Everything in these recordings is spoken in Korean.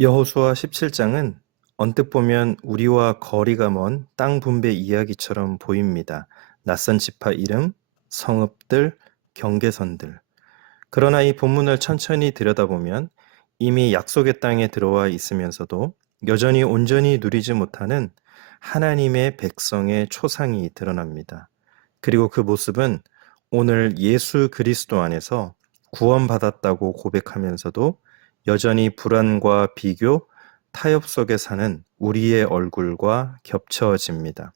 여호수아 17장은 언뜻 보면 우리와 거리가 먼 땅 분배 이야기처럼 보입니다. 낯선 지파 이름, 성읍들, 경계선들. 그러나 이 본문을 천천히 들여다보면 이미 약속의 땅에 들어와 있으면서도 여전히 온전히 누리지 못하는 하나님의 백성의 초상이 드러납니다. 그리고 그 모습은 오늘 예수 그리스도 안에서 구원받았다고 고백하면서도 여전히 불안과 비교, 타협 속에 사는 우리의 얼굴과 겹쳐집니다.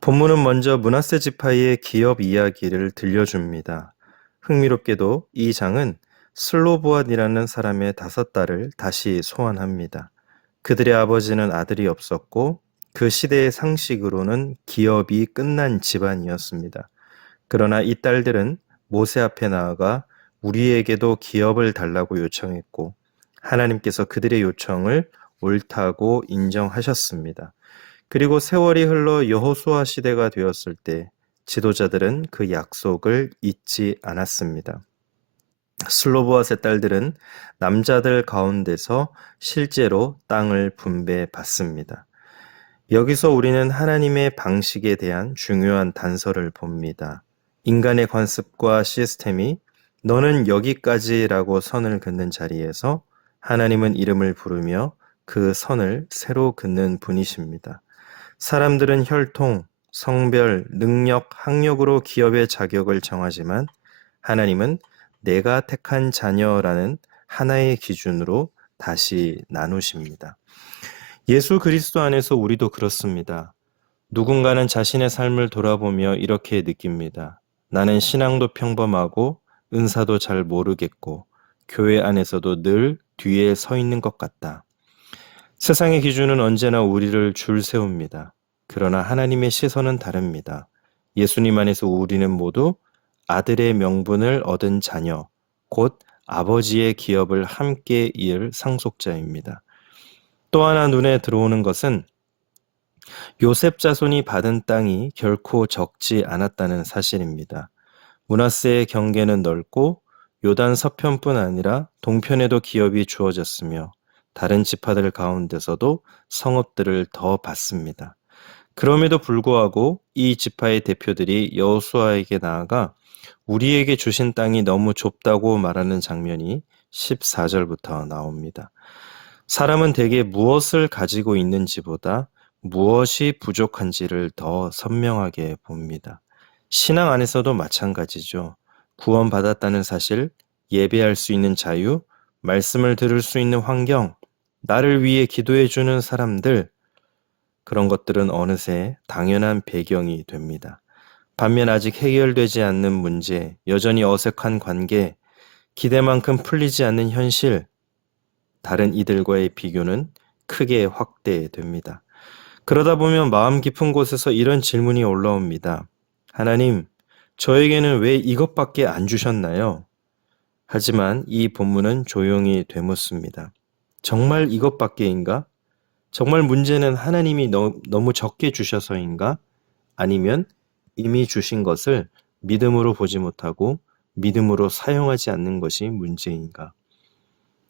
본문은 먼저 므낫세 지파의 기업 이야기를 들려줍니다. 흥미롭게도 이 장은 슬로보앗이라는 사람의 5딸을 다시 소환합니다. 그들의 아버지는 아들이 없었고 그 시대의 상식으로는 기업이 끝난 집안이었습니다. 그러나 이 딸들은 모세 앞에 나아가 우리에게도 기업을 달라고 요청했고 하나님께서 그들의 요청을 옳다고 인정하셨습니다. 그리고 세월이 흘러 여호수아 시대가 되었을 때 지도자들은 그 약속을 잊지 않았습니다. 슬로보앗의 딸들은 남자들 가운데서 실제로 땅을 분배받습니다. 여기서 우리는 하나님의 방식에 대한 중요한 단서를 봅니다. 인간의 관습과 시스템이 너는 여기까지라고 선을 긋는 자리에서 하나님은 이름을 부르며 그 선을 새로 긋는 분이십니다. 사람들은 혈통, 성별, 능력, 학력으로 기업의 자격을 정하지만 하나님은 내가 택한 자녀라는 하나의 기준으로 다시 나누십니다. 예수 그리스도 안에서 우리도 그렇습니다. 누군가는 자신의 삶을 돌아보며 이렇게 느낍니다. 나는 신앙도 평범하고 은사도 잘 모르겠고 교회 안에서도 늘 뒤에 서 있는 것 같다. 세상의 기준은 언제나 우리를 줄 세웁니다. 그러나 하나님의 시선은 다릅니다. 예수님 안에서 우리는 모두 아들의 명분을 얻은 자녀, 곧 아버지의 기업을 함께 이을 상속자입니다. 또 하나 눈에 들어오는 것은 요셉 자손이 받은 땅이 결코 적지 않았다는 사실입니다. 므낫세의 경계는 넓고 요단 서편뿐 아니라 동편에도 기업이 주어졌으며 다른 지파들 가운데서도 성읍들을 더 받습니다. 그럼에도 불구하고 이 지파의 대표들이 여호수아에게 나아가 우리에게 주신 땅이 너무 좁다고 말하는 장면이 14절부터 나옵니다. 사람은 대개 무엇을 가지고 있는지보다 무엇이 부족한지를 더 선명하게 봅니다. 신앙 안에서도 마찬가지죠. 구원받았다는 사실, 예배할 수 있는 자유, 말씀을 들을 수 있는 환경, 나를 위해 기도해 주는 사람들, 그런 것들은 어느새 당연한 배경이 됩니다. 반면 아직 해결되지 않는 문제, 여전히 어색한 관계, 기대만큼 풀리지 않는 현실, 다른 이들과의 비교는 크게 확대됩니다. 그러다 보면 마음 깊은 곳에서 이런 질문이 올라옵니다. 하나님, 저에게는 왜 이것밖에 안 주셨나요? 하지만 이 본문은 조용히 되묻습니다. 정말 이것밖에인가? 정말 문제는 하나님이 너무 적게 주셔서인가? 아니면 이미 주신 것을 믿음으로 보지 못하고 믿음으로 사용하지 않는 것이 문제인가?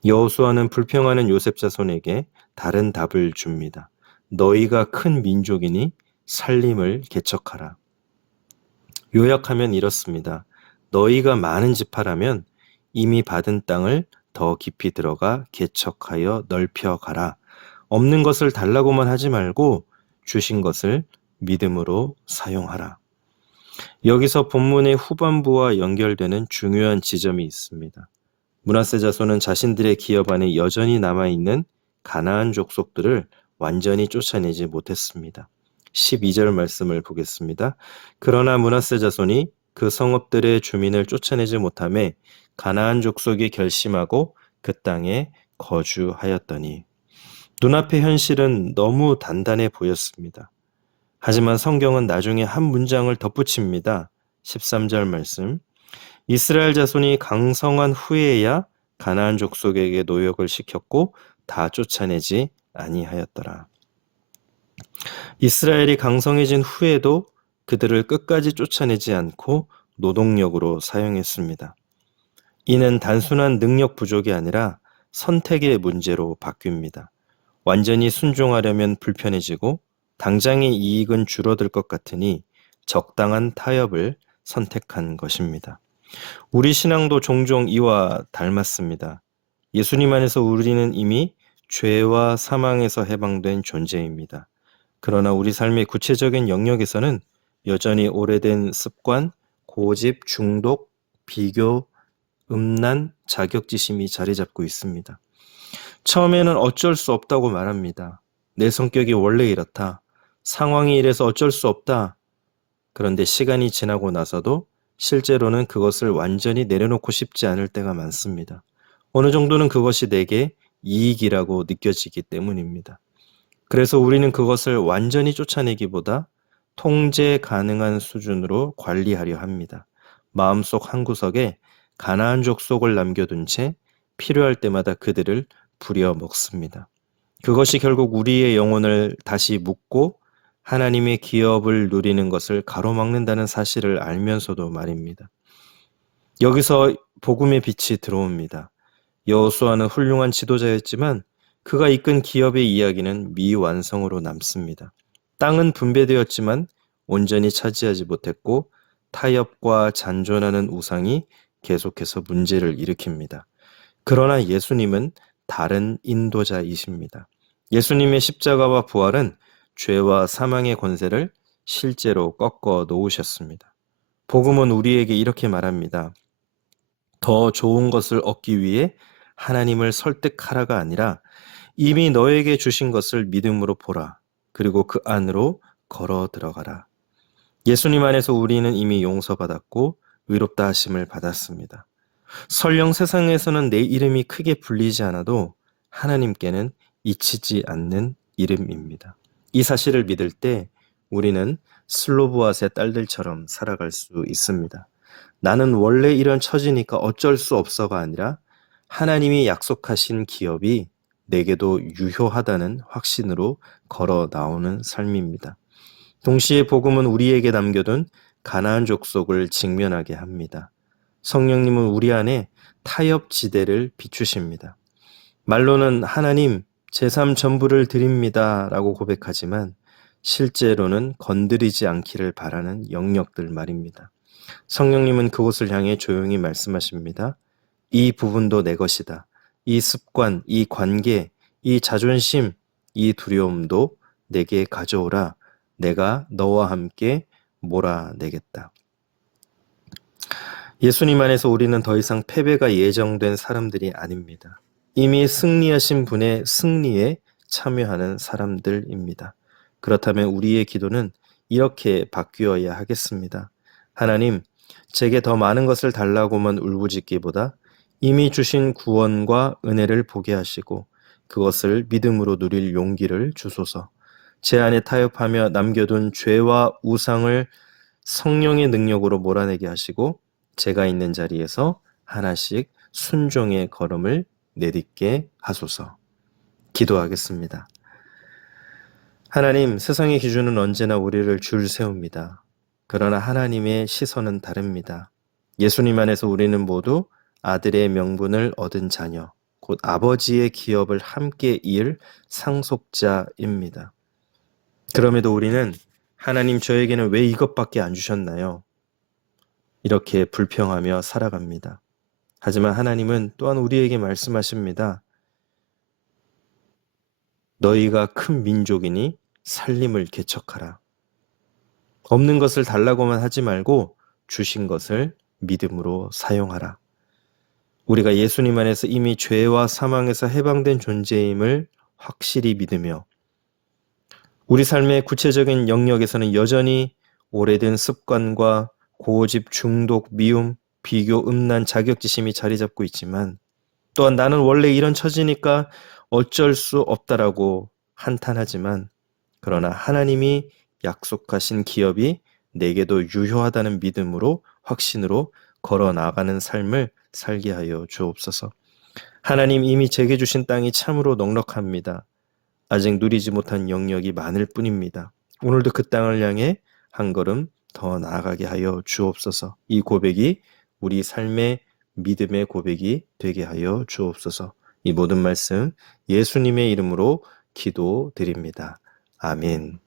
여호수아는 불평하는 요셉 자손에게 다른 답을 줍니다. 너희가 큰 민족이니 살림을 개척하라. 요약하면 이렇습니다. 너희가 많은 지파라면 이미 받은 땅을 더 깊이 들어가 개척하여 넓혀가라. 없는 것을 달라고만 하지 말고 주신 것을 믿음으로 사용하라. 여기서 본문의 후반부와 연결되는 중요한 지점이 있습니다. 므낫세 자손은 자신들의 기업 안에 여전히 남아있는 가나안 족속들을 완전히 쫓아내지 못했습니다. 12절 말씀을 보겠습니다. 그러나 므낫세 자손이 그 성읍들의 주민을 쫓아내지 못하매 가나안 족속이 결심하고 그 땅에 거주하였더니 눈앞의 현실은 너무 단단해 보였습니다. 하지만 성경은 나중에 한 문장을 덧붙입니다. 13절 말씀. 이스라엘 자손이 강성한 후에야 가나안 족속에게 노역을 시켰고 다 쫓아내지 아니하였더라. 이스라엘이 강성해진 후에도 그들을 끝까지 쫓아내지 않고 노동력으로 사용했습니다. 이는 단순한 능력 부족이 아니라 선택의 문제로 바뀝니다. 완전히 순종하려면 불편해지고 당장의 이익은 줄어들 것 같으니 적당한 타협을 선택한 것입니다. 우리 신앙도 종종 이와 닮았습니다. 예수님 안에서 우리는 이미 죄와 사망에서 해방된 존재입니다. 그러나 우리 삶의 구체적인 영역에서는 여전히 오래된 습관, 고집, 중독, 비교, 음란, 자격지심이 자리 잡고 있습니다. 처음에는 어쩔 수 없다고 말합니다. 내 성격이 원래 이렇다. 상황이 이래서 어쩔 수 없다. 그런데 시간이 지나고 나서도 실제로는 그것을 완전히 내려놓고 싶지 않을 때가 많습니다. 어느 정도는 그것이 내게 이익이라고 느껴지기 때문입니다. 그래서 우리는 그것을 완전히 쫓아내기보다 통제 가능한 수준으로 관리하려 합니다. 마음속 한구석에 가나안 족속을 남겨둔 채 필요할 때마다 그들을 부려 먹습니다. 그것이 결국 우리의 영혼을 다시 묶고 하나님의 기업을 누리는 것을 가로막는다는 사실을 알면서도 말입니다. 여기서 복음의 빛이 들어옵니다. 여호수아는 훌륭한 지도자였지만 그가 이끈 기업의 이야기는 미완성으로 남습니다. 땅은 분배되었지만 온전히 차지하지 못했고 타협과 잔존하는 우상이 계속해서 문제를 일으킵니다. 그러나 예수님은 다른 인도자이십니다. 예수님의 십자가와 부활은 죄와 사망의 권세를 실제로 꺾어 놓으셨습니다. 복음은 우리에게 이렇게 말합니다. 더 좋은 것을 얻기 위해 하나님을 설득하라가 아니라 이미 너에게 주신 것을 믿음으로 보라. 그리고 그 안으로 걸어 들어가라. 예수님 안에서 우리는 이미 용서받았고 의롭다 하심을 받았습니다. 설령 세상에서는 내 이름이 크게 불리지 않아도 하나님께는 잊히지 않는 이름입니다. 이 사실을 믿을 때 우리는 슬로보앗의 딸들처럼 살아갈 수 있습니다. 나는 원래 이런 처지니까 어쩔 수 없어가 아니라 하나님이 약속하신 기업이 내게도 유효하다는 확신으로 걸어 나오는 삶입니다. 동시에 복음은 우리에게 남겨둔 가나안 족속을 직면하게 합니다. 성령님은 우리 안에 타협 지대를 비추십니다. 말로는 하나님, 제 삶 전부를 드립니다 라고 고백하지만 실제로는 건드리지 않기를 바라는 영역들 말입니다. 성령님은 그곳을 향해 조용히 말씀하십니다. 이 부분도 내 것이다. 이 습관, 이 관계, 이 자존심, 이 두려움도 내게 가져오라. 내가 너와 함께 몰아내겠다. 예수님 안에서 우리는 더 이상 패배가 예정된 사람들이 아닙니다. 이미 승리하신 분의 승리에 참여하는 사람들입니다. 그렇다면 우리의 기도는 이렇게 바뀌어야 하겠습니다. 하나님, 제게 더 많은 것을 달라고만 울부짖기보다 이미 주신 구원과 은혜를 보게 하시고 그것을 믿음으로 누릴 용기를 주소서. 제 안에 타협하며 남겨둔 죄와 우상을 성령의 능력으로 몰아내게 하시고 제가 있는 자리에서 하나씩 순종의 걸음을 내딛게 하소서. 기도하겠습니다. 하나님, 세상의 기준은 언제나 우리를 줄 세웁니다. 그러나 하나님의 시선은 다릅니다. 예수님 안에서 우리는 모두 아들의 명분을 얻은 자녀, 곧 아버지의 기업을 함께 이을 상속자입니다. 그럼에도 우리는 하나님, 저에게는 왜 이것밖에 안 주셨나요? 이렇게 불평하며 살아갑니다. 하지만 하나님은 또한 우리에게 말씀하십니다. 너희가 큰 민족이니 살림을 개척하라. 없는 것을 달라고만 하지 말고 주신 것을 믿음으로 사용하라. 우리가 예수님 안에서 이미 죄와 사망에서 해방된 존재임을 확실히 믿으며 우리 삶의 구체적인 영역에서는 여전히 오래된 습관과 고집, 중독, 미움, 비교, 음란, 자격지심이 자리 잡고 있지만 또한 나는 원래 이런 처지니까 어쩔 수 없다라고 한탄하지만 그러나 하나님이 약속하신 기업이 내게도 유효하다는 믿음으로 확신으로 걸어 나가는 삶을 살게 하여 주옵소서. 하나님 이미 제게 주신 땅이 참으로 넉넉합니다. 아직 누리지 못한 영역이 많을 뿐입니다. 오늘도 그 땅을 향해 한 걸음 더 나아가게 하여 주옵소서. 이 고백이 우리 삶의 믿음의 고백이 되게 하여 주옵소서. 이 모든 말씀 예수님의 이름으로 기도드립니다. 아멘.